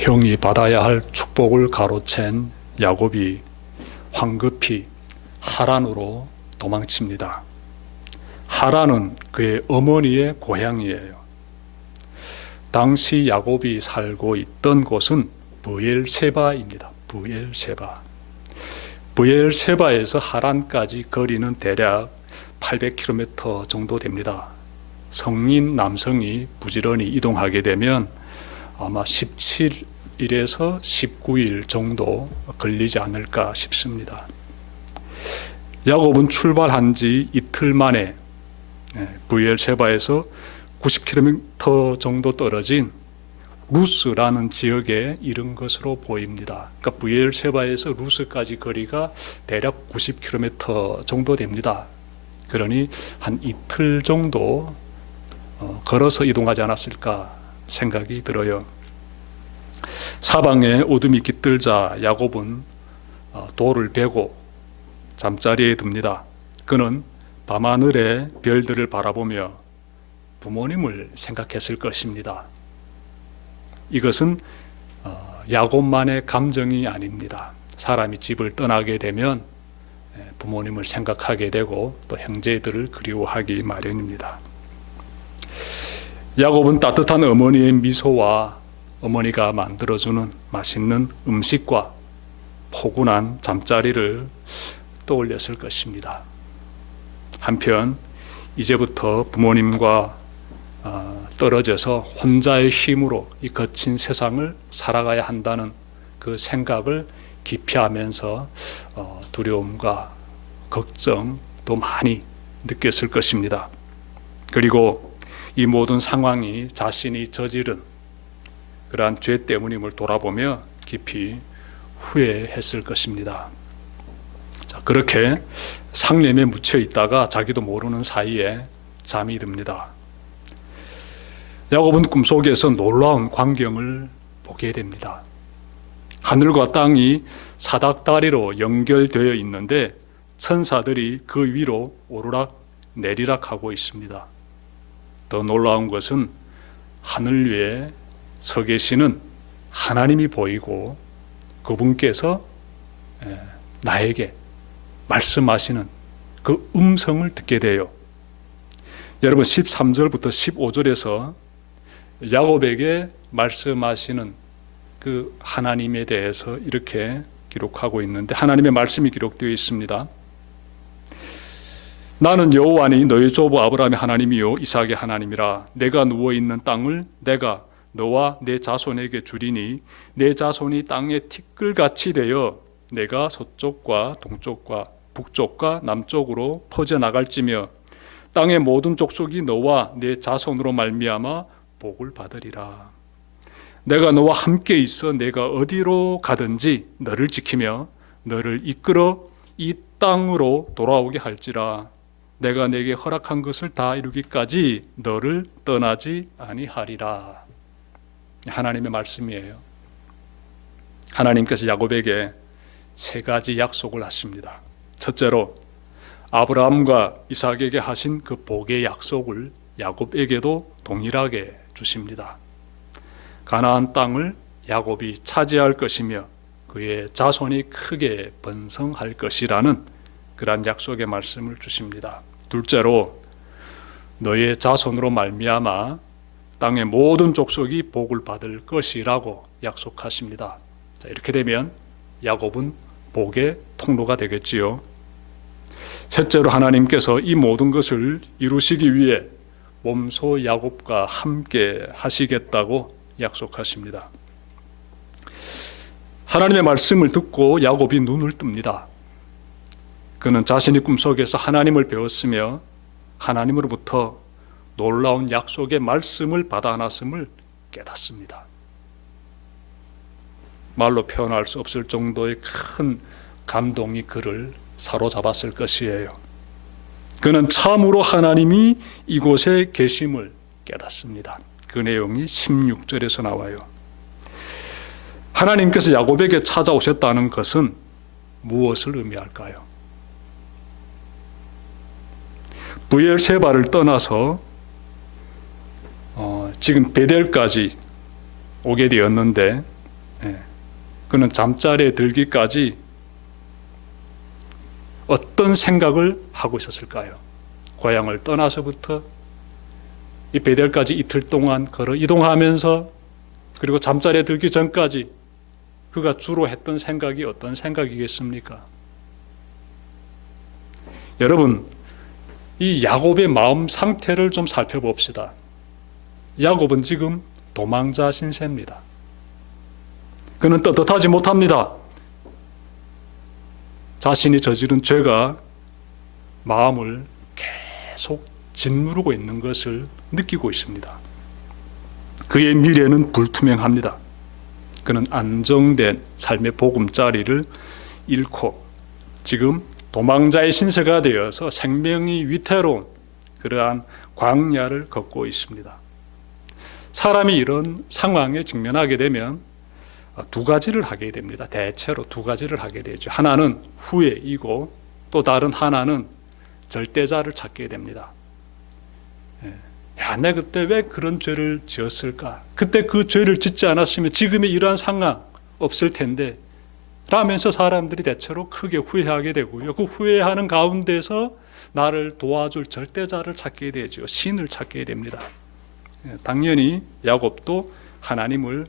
형이 받아야 할 축복을 가로챈 야곱이 황급히 하란으로 도망칩니다. 하란은 그의 어머니의 고향이에요. 당시 야곱이 살고 있던 곳은 브엘세바입니다. 브엘세바. 브엘세바에서 하란까지 거리는 대략 800km 정도 됩니다. 성인 남성이 부지런히 이동하게 되면 아마 17일에서 19일 정도 걸리지 않을까 싶습니다. 야곱은 출발한 지 이틀 만에 브엘세바에서 90km 정도 떨어진 루스라는 지역에 이른 것으로 보입니다. 그러니까 브엘세바에서 루스까지 거리가 대략 90km 정도 됩니다. 그러니 한 이틀 정도 걸어서 이동하지 않았을까 생각이 들어요. 사방에 어둠이 깃들자 야곱은 돌을 베고 잠자리에 듭니다. 그는 밤하늘의 별들을 바라보며 부모님을 생각했을 것입니다. 이것은 야곱만의 감정이 아닙니다. 사람이 집을 떠나게 되면 부모님을 생각하게 되고 또 형제들을 그리워하기 마련입니다. 야곱은 따뜻한 어머니의 미소와 어머니가 만들어주는 맛있는 음식과 포근한 잠자리를 떠올렸을 것입니다. 한편 이제부터 부모님과 떨어져서 혼자의 힘으로 이 거친 세상을 살아가야 한다는 그 생각을 기피하면서 두려움과 걱정도 많이 느꼈을 것입니다. 그리고 이 모든 상황이 자신이 저지른 그러한 죄 때문임을 돌아보며 깊이 후회했을 것입니다. 자, 그렇게 상념에 묻혀 있다가 자기도 모르는 사이에 잠이 듭니다. 야곱은 꿈속에서 놀라운 광경을 보게 됩니다. 하늘과 땅이 사닥다리로 연결되어 있는데 천사들이 그 위로 오르락 내리락 하고 있습니다. 더 놀라운 것은 하늘 위에 서 계시는 하나님이 보이고 그분께서 나에게 말씀하시는 그 음성을 듣게 돼요. 여러분 13절부터 15절에서 야곱에게 말씀하시는 그 하나님에 대해서 이렇게 기록하고 있는데 하나님의 말씀이 기록되어 있습니다. 나는 여호와니 너희 조부 아브라함의 하나님이요 이삭의 하나님이라. 내가 누워있는 땅을 내가 너와 내 자손에게 주리니 내 자손이 땅의 티끌같이 되어 내가 서쪽과 동쪽과 북쪽과 남쪽으로 퍼져나갈지며 땅의 모든 족속이 너와 내 자손으로 말미암아 복을 받으리라. 내가 너와 함께 있어 내가 어디로 가든지 너를 지키며 너를 이끌어 이 땅으로 돌아오게 할지라. 내가 내게 허락한 것을 다 이루기까지 너를 떠나지 아니하리라. 하나님의 말씀이에요. 하나님께서 야곱에게 세 가지 약속을 하십니다. 첫째로 아브라함과 이삭에게 하신 그 복의 약속을 야곱에게도 동일하게 주십니다. 가나안 땅을 야곱이 차지할 것이며 그의 자손이 크게 번성할 것이라는 그러한 약속의 말씀을 주십니다. 둘째로 너의 자손으로 말미암아 땅의 모든 족속이 복을 받을 것이라고 약속하십니다. 자, 이렇게 되면 야곱은 복의 통로가 되겠지요. 셋째로 하나님께서 이 모든 것을 이루시기 위해 몸소 야곱과 함께 하시겠다고 약속하십니다. 하나님의 말씀을 듣고 야곱이 눈을 뜹니다. 그는 자신이 꿈속에서 하나님을 배웠으며 하나님으로부터 놀라운 약속의 말씀을 받아 안았음을 깨닫습니다. 말로 표현할 수 없을 정도의 큰 감동이 그를 사로잡았을 것이에요. 그는 참으로 하나님이 이곳에 계심을 깨닫습니다. 그 내용이 16절에서 나와요. 하나님께서 야곱에게 찾아오셨다는 것은 무엇을 의미할까요? 브엘세바를 떠나서 지금 베델까지 오게 되었는데 그는 잠자리에 들기까지 어떤 생각을 하고 있었을까요? 고향을 떠나서부터 이 베델까지 이틀 동안 걸어 이동하면서 그리고 잠자리에 들기 전까지 그가 주로 했던 생각이 어떤 생각이겠습니까? 여러분, 이 야곱의 마음 상태를 좀 살펴봅시다. 야곱은 지금 도망자 신세입니다. 그는 떳떳하지 못합니다. 자신이 저지른 죄가 마음을 계속 짓누르고 있는 것을 느끼고 있습니다. 그의 미래는 불투명합니다. 그는 안정된 삶의 보금자리를 잃고 지금 도망자의 신세가 되어서 생명이 위태로운 그러한 광야를 걷고 있습니다. 사람이 이런 상황에 직면하게 되면 두 가지를 하게 됩니다. 대체로 두 가지를 하게 되죠. 하나는 후회이고 또 다른 하나는 절대자를 찾게 됩니다. 야, 내가 그때 왜 그런 죄를 지었을까? 그때 그 죄를 짓지 않았으면 지금의 이러한 상황 없을 텐데 라면서 사람들이 대체로 크게 후회하게 되고요. 그 후회하는 가운데서 나를 도와줄 절대자를 찾게 되죠. 신을 찾게 됩니다. 당연히 야곱도 하나님을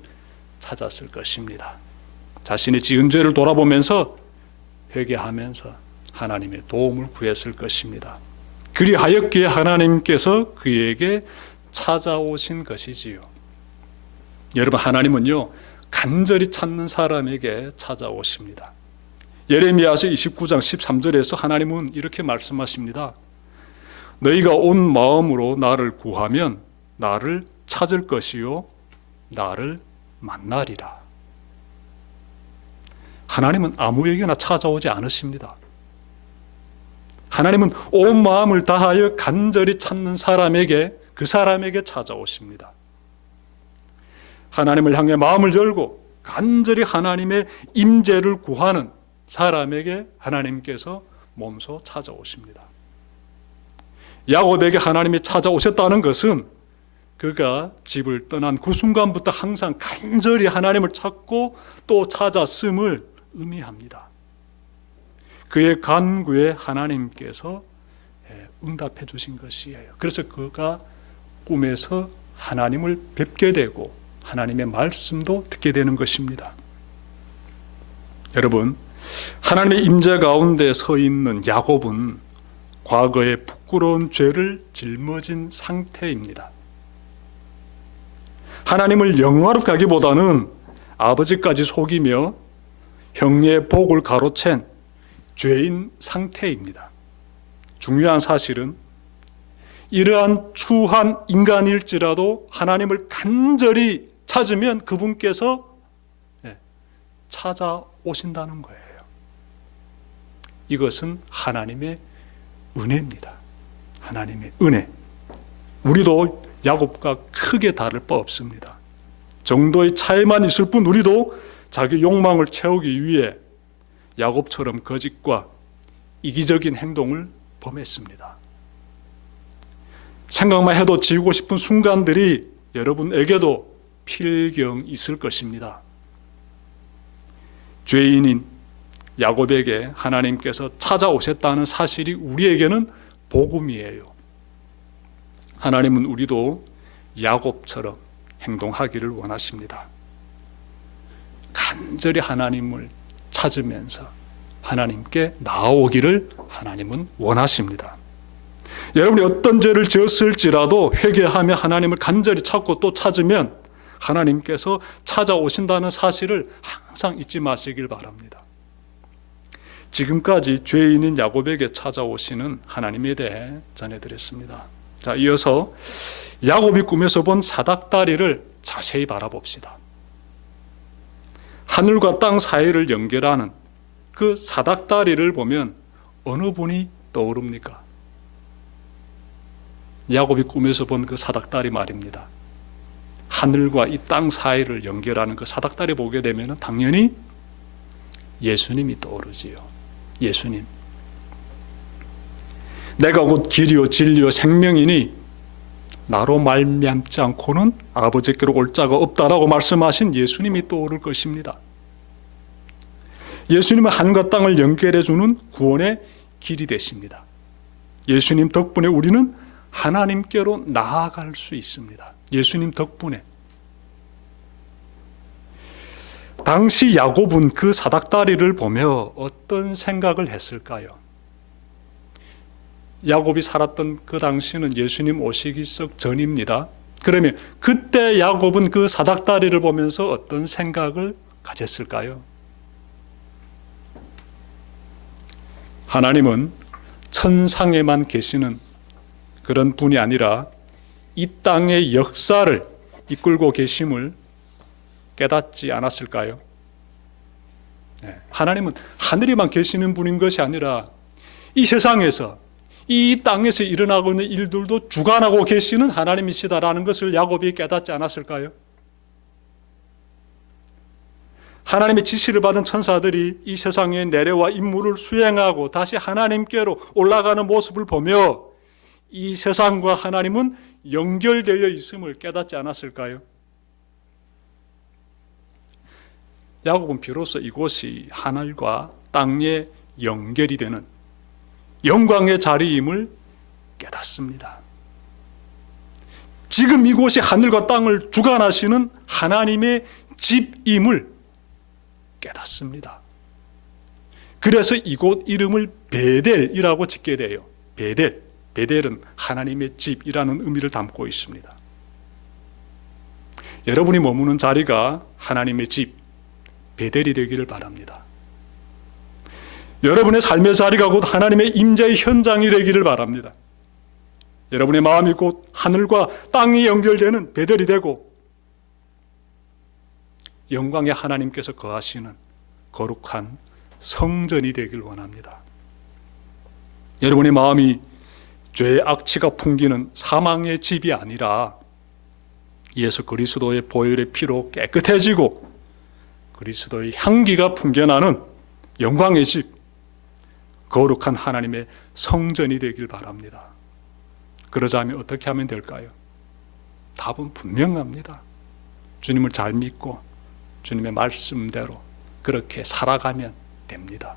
찾았을 것입니다. 자신의 지은 죄를 돌아보면서 회개하면서 하나님의 도움을 구했을 것입니다. 그리하였기에 하나님께서 그에게 찾아오신 것이지요. 여러분, 하나님은요 간절히 찾는 사람에게 찾아오십니다. 예레미야서 29장 13절에서 하나님은 이렇게 말씀하십니다. 너희가 온 마음으로 나를 구하면 나를 찾을 것이요 나를 만나리라. 하나님은 아무에게나 찾아오지 않으십니다. 하나님은 온 마음을 다하여 간절히 찾는 사람에게, 그 사람에게 찾아오십니다. 하나님을 향해 마음을 열고 간절히 하나님의 임재를 구하는 사람에게 하나님께서 몸소 찾아오십니다. 야곱에게 하나님이 찾아오셨다는 것은 그가 집을 떠난 그 순간부터 항상 간절히 하나님을 찾고 또 찾았음을 의미합니다. 그의 간구에 하나님께서 응답해 주신 것이에요. 그래서 그가 꿈에서 하나님을 뵙게 되고 하나님의 말씀도 듣게 되는 것입니다. 여러분, 하나님의 임재 가운데 서 있는 야곱은 과거의 부끄러운 죄를 짊어진 상태입니다. 하나님을 영화롭게 하기보다는 아버지까지 속이며 형의 복을 가로챈 죄인 상태입니다. 중요한 사실은 이러한 추한 인간일지라도 하나님을 간절히 찾으면 그분께서 찾아오신다는 거예요. 이것은 하나님의 은혜입니다. 하나님의 은혜. 우리도 야곱과 크게 다를 바 없습니다. 정도의 차이만 있을 뿐 우리도 자기 욕망을 채우기 위해 야곱처럼 거짓과 이기적인 행동을 범했습니다. 생각만 해도 지우고 싶은 순간들이 여러분에게도 필경 있을 것입니다. 죄인인 야곱에게 하나님께서 찾아오셨다는 사실이 우리에게는 복음이에요. 하나님은 우리도 야곱처럼 행동하기를 원하십니다. 간절히 하나님을 찾으면서 하나님께 나아오기를 하나님은 원하십니다. 여러분이 어떤 죄를 지었을지라도 회개하며 하나님을 간절히 찾고 또 찾으면 하나님께서 찾아오신다는 사실을 항상 잊지 마시길 바랍니다. 지금까지 죄인인 야곱에게 찾아오시는 하나님에 대해 전해드렸습니다. 자, 이어서 야곱이 꿈에서 본 사닥다리를 자세히 바라봅시다. 하늘과 땅 사이를 연결하는 그 사닥다리를 보면 어느 분이 떠오릅니까? 야곱이 꿈에서 본 그 사닥다리 말입니다. 하늘과 이 땅 사이를 연결하는 그 사닥다리 보게 되면 당연히 예수님이 떠오르지요. 예수님. 내가 곧 길이요 진리요 생명이니 나로 말미암지 않고는 아버지께로 올 자가 없다라고 말씀하신 예수님이 떠오를 것입니다. 예수님은 하늘과 땅을 연결해주는 구원의 길이 되십니다. 예수님 덕분에 우리는 하나님께로 나아갈 수 있습니다. 예수님 덕분에. 당시 야곱은 그 사닥다리를 보며 어떤 생각을 했을까요? 야곱이 살았던 그 당시는 예수님 오시기 썩 전입니다. 그러면 그때 야곱은 그 사닥다리를 보면서 어떤 생각을 가졌을까요? 하나님은 천상에만 계시는 그런 분이 아니라 이 땅의 역사를 이끌고 계심을 깨닫지 않았을까요? 하나님은 하늘에만 계시는 분인 것이 아니라 이 세상에서 이 땅에서 일어나고 있는 일들도 주관하고 계시는 하나님이시다라는 것을 야곱이 깨닫지 않았을까요? 하나님의 지시를 받은 천사들이 이 세상에 내려와 임무를 수행하고 다시 하나님께로 올라가는 모습을 보며 이 세상과 하나님은 연결되어 있음을 깨닫지 않았을까요? 야곱은 비로소 이곳이 하늘과 땅의 연결이 되는 영광의 자리임을 깨닫습니다. 지금 이곳이 하늘과 땅을 주관하시는 하나님의 집임을 깨닫습니다. 그래서 이곳 이름을 베델이라고 짓게 돼요. 베델은 하나님의 집이라는 의미를 담고 있습니다. 여러분이 머무는 자리가 하나님의 집 베델이 되기를 바랍니다. 여러분의 삶의 자리가 곧 하나님의 임재의 현장이 되기를 바랍니다. 여러분의 마음이 곧 하늘과 땅이 연결되는 베델이 되고 영광의 하나님께서 거하시는 거룩한 성전이 되길 원합니다. 여러분의 마음이 죄의 악취가 풍기는 사망의 집이 아니라 예수 그리스도의 보혈의 피로 깨끗해지고 그리스도의 향기가 풍겨나는 영광의 집, 거룩한 하나님의 성전이 되길 바랍니다. 그러자면 어떻게 하면 될까요? 답은 분명합니다. 주님을 잘 믿고 주님의 말씀대로 그렇게 살아가면 됩니다.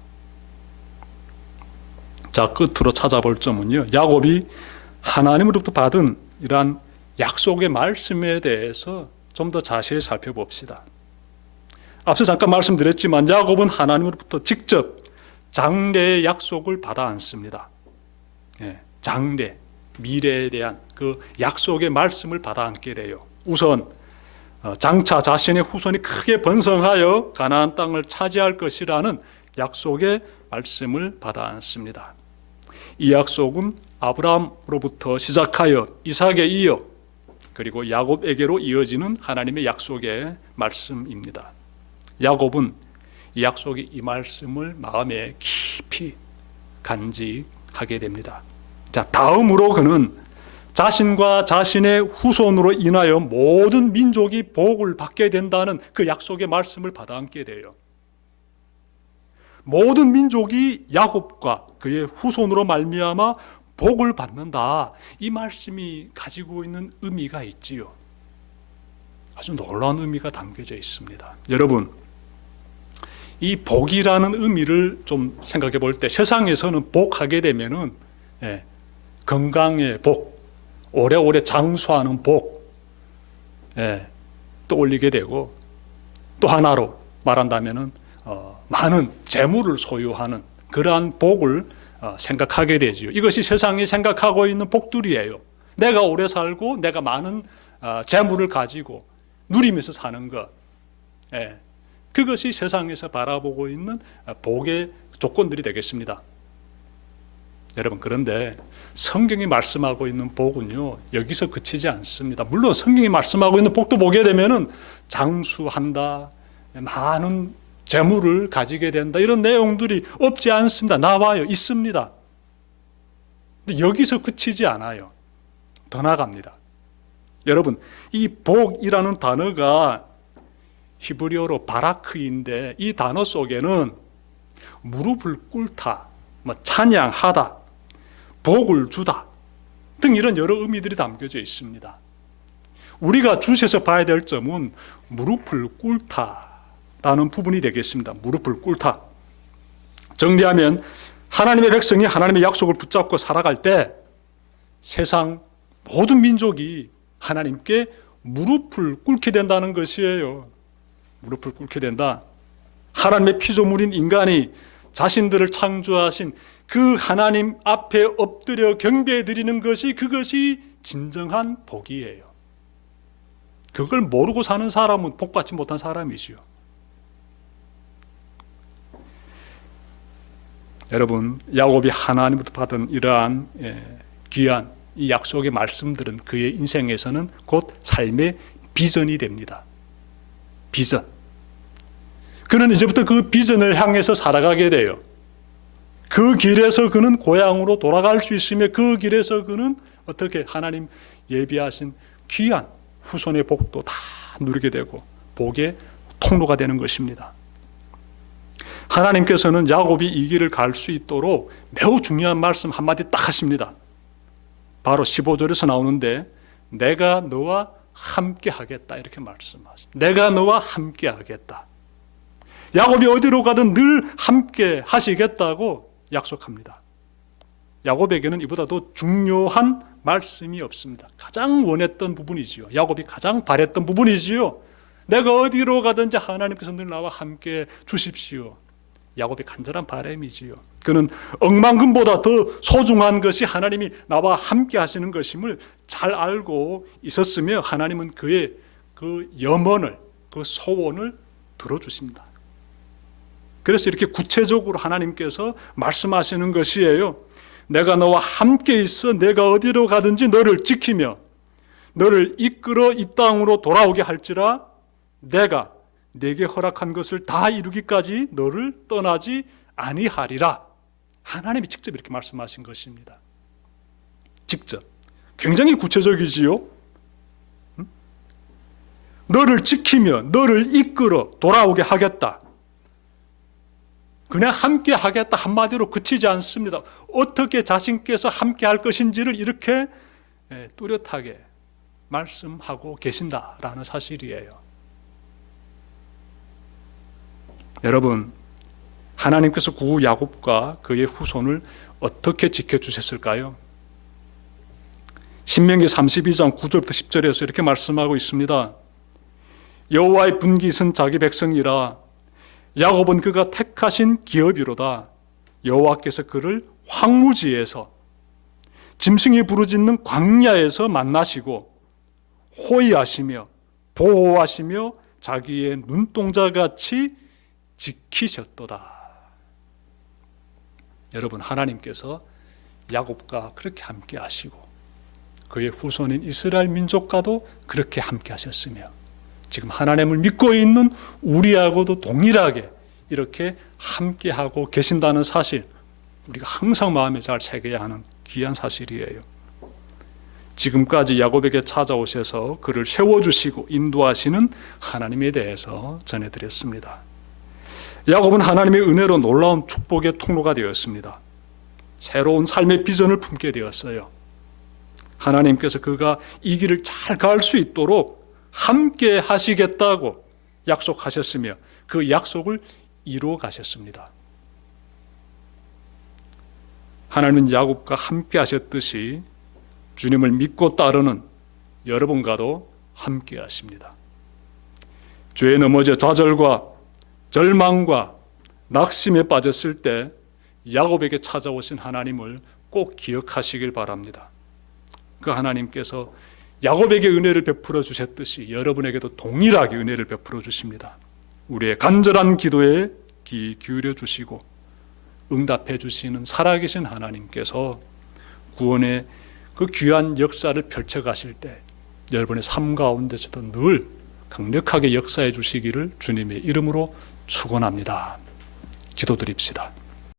자, 끝으로 찾아볼 점은요, 야곱이 하나님으로부터 받은 이러한 약속의 말씀에 대해서 좀 더 자세히 살펴봅시다. 앞서 잠깐 말씀드렸지만 야곱은 하나님으로부터 직접 장래의 약속을 받아 안습니다. 장래, 미래에 대한 그 약속의 말씀을 받아 안게 돼요. 우선 장차 자신의 후손이 크게 번성하여 가나안 땅을 차지할 것이라는 약속의 말씀을 받아 안습니다. 이 약속은 아브라함으로부터 시작하여 이삭에 이어 그리고 야곱에게로 이어지는 하나님의 약속의 말씀입니다. 야곱은 이 약속의 이 말씀을 마음에 깊이 간직하게 됩니다. 자, 다음으로 그는 자신과 자신의 후손으로 인하여 모든 민족이 복을 받게 된다는 그 약속의 말씀을 받아 안게 돼요. 모든 민족이 야곱과 그의 후손으로 말미암아 복을 받는다. 이 말씀이 가지고 있는 의미가 있지요. 아주 놀라운 의미가 담겨져 있습니다. 여러분, 이 복이라는 의미를 좀 생각해 볼 때 세상에서는 복하게 되면은 건강의 복, 오래오래 장수하는 복 떠올리게 되고, 또 하나로 말한다면은 많은 재물을 소유하는 그러한 복을 생각하게 되지요. 이것이 세상이 생각하고 있는 복들이에요. 내가 오래 살고 내가 많은 재물을 가지고 누리면서 사는 것, 그것이 세상에서 바라보고 있는 복의 조건들이 되겠습니다. 여러분, 그런데 성경이 말씀하고 있는 복은요, 여기서 그치지 않습니다. 물론 성경이 말씀하고 있는 복도 보게 되면은 장수한다, 많은 재물을 가지게 된다, 이런 내용들이 없지 않습니다. 나와요. 있습니다. 근데 여기서 그치지 않아요. 더 나갑니다. 여러분, 이 복이라는 단어가 히브리어로 바라크인데 이 단어 속에는 무릎을 꿇다, 찬양하다, 복을 주다 등 이런 여러 의미들이 담겨져 있습니다. 우리가 주시에서 봐야 될 점은 무릎을 꿇다라는 부분이 되겠습니다. 무릎을 꿇다. 정리하면 하나님의 백성이 하나님의 약속을 붙잡고 살아갈 때 세상 모든 민족이 하나님께 무릎을 꿇게 된다는 것이에요. 무릎을 꿇게 된다. 하나님의 피조물인 인간이 자신들을 창조하신 그 하나님 앞에 엎드려 경배해 드리는 것이 그것이 진정한 복이에요. 그걸 모르고 사는 사람은 복받지 못한 사람이지요. 여러분, 야곱이 하나님부터 받은 이러한 귀한 이 약속의 말씀들은 그의 인생에서는 곧 삶의 비전이 됩니다. 비전. 그는 이제부터 그 비전을 향해서 살아가게 돼요. 그 길에서 그는 고향으로 돌아갈 수 있으며 그 길에서 그는 어떻게 하나님 예비하신 귀한 후손의 복도 다 누리게 되고 복의 통로가 되는 것입니다. 하나님께서는 야곱이 이 길을 갈 수 있도록 매우 중요한 말씀 한마디 딱 하십니다. 바로 15절에서 나오는데 내가 너와 함께 하겠다 이렇게 말씀하십니다. 내가 너와 함께 하겠다. 야곱이 어디로 가든 늘 함께 하시겠다고 약속합니다. 야곱에게는 이보다 더 중요한 말씀이 없습니다. 가장 원했던 부분이지요. 야곱이 가장 바랬던 부분이지요. 내가 어디로 가든지 하나님께서 늘 나와 함께 주십시오. 야곱의 간절한 바람이지요. 그는 억만금보다 더 소중한 것이 하나님이 나와 함께 하시는 것임을 잘 알고 있었으며 하나님은 그의 그 염원을, 그 소원을 들어주십니다. 그래서 이렇게 구체적으로 하나님께서 말씀하시는 것이에요. 내가 너와 함께 있어 내가 어디로 가든지 너를 지키며 너를 이끌어 이 땅으로 돌아오게 할지라 내가 내게 허락한 것을 다 이루기까지 너를 떠나지 아니하리라. 하나님이 직접 이렇게 말씀하신 것입니다. 직접. 굉장히 구체적이지요. 너를 지키며 너를 이끌어 돌아오게 하겠다. 그냥 함께 하겠다 한마디로 그치지 않습니다. 어떻게 자신께서 함께 할 것인지를 이렇게 뚜렷하게 말씀하고 계신다라는 사실이에요. 여러분, 하나님께서 구 야곱과 그의 후손을 어떻게 지켜주셨을까요? 신명기 32장 9절부터 10절에서 이렇게 말씀하고 있습니다. 여호와의 분깃은 자기 백성이라 야곱은 그가 택하신 기업이로다. 여호와께서 그를 황무지에서 짐승이 부르짖는 광야에서 만나시고 호위하시며 보호하시며 자기의 눈동자같이 지키셨도다. 여러분, 하나님께서 야곱과 그렇게 함께 하시고 그의 후손인 이스라엘 민족과도 그렇게 함께 하셨으며 지금 하나님을 믿고 있는 우리하고도 동일하게 이렇게 함께하고 계신다는 사실, 우리가 항상 마음에 잘 새겨야 하는 귀한 사실이에요. 지금까지 야곱에게 찾아오셔서 그를 세워주시고 인도하시는 하나님에 대해서 전해드렸습니다. 야곱은 하나님의 은혜로 놀라운 축복의 통로가 되었습니다. 새로운 삶의 비전을 품게 되었어요. 하나님께서 그가 이 길을 잘 갈 수 있도록 함께 하시겠다고 약속하셨으며 그 약속을 이루어 가셨습니다. 하나님은 야곱과 함께 하셨듯이 주님을 믿고 따르는 여러분과도 함께 하십니다. 죄에 넘어져 좌절과 절망과 낙심에 빠졌을 때 야곱에게 찾아오신 하나님을 꼭 기억하시길 바랍니다. 그 하나님께서 야곱에게 은혜를 베풀어 주셨듯이 여러분에게도 동일하게 은혜를 베풀어 주십니다. 우리의 간절한 기도에 귀 기울여 주시고 응답해 주시는 살아계신 하나님께서 구원의 그 귀한 역사를 펼쳐 가실 때 여러분의 삶 가운데서도 늘 강력하게 역사해 주시기를 주님의 이름으로 축원합니다. 기도드립시다.